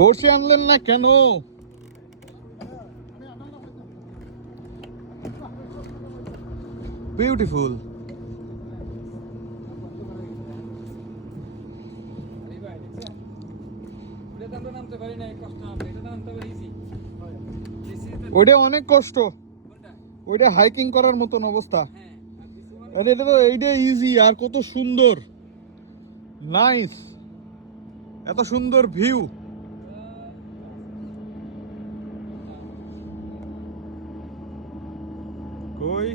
বড়শি আনলেন না কেন? বিউটিফুল ওইটা অনেক কষ্ট। ওইটা হাইকিং করার মতন অবস্থা। আরে, এটা তো এইটা ইজি আর কত সুন্দর। নাইস এত সুন্দর ভিউ কই?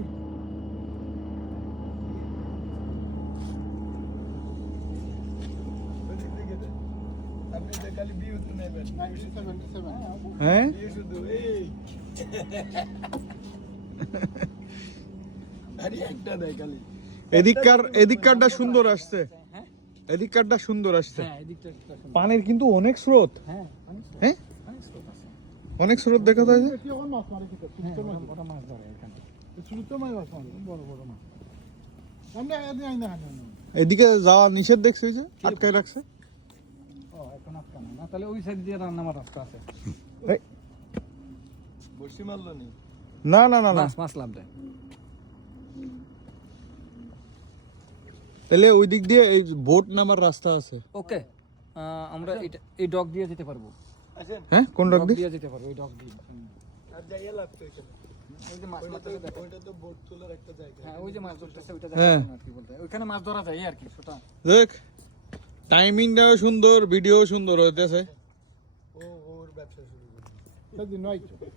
হ্যাঁ? এদিককার এদিককারটা সুন্দর আসছে। এদিককারটা সুন্দর আসছে। পানির কিন্তু অনেক স্রোত। হ্যাঁ। অনেক স্রোত দেখা যায় বড় বড় মাছ। এদিকে যাওয়া নিষেধ দেখছি যে আটকায় রাখছে। ও এখন আটকা না। না তাহলে ওই সাইড দিয়ে রান্না রাস্তা আছে। বসি মারলো নি? না না না না। মাছ মাছ লাভ দেয়। তাহলে ওই দিক দিয়ে এই বোট নামার রাস্তা আছে। ওকে আমরা এটা এই ডগ দিয়ে যেতে পারব। হ্যাঁ কোন ডক ডগ দিয়ে? যেতে পারব এই ডগ দিয়ে। আর লাগতো ওই যে মাছ তো দেখো। ওইটা তো বোট তোলার একটা জায়গা। হ্যাঁ ওই যে মাছ ধরতেছে ওইটা হ্যাঁ। আর কি বলতে। ওইখানে মাছ ধরা যায় আর কি ছোটা দেখ টাইমিংটাও সুন্দর ভিডিও সুন্দর হইতেছে। ও ওর ব্যবসা শুরু করবে।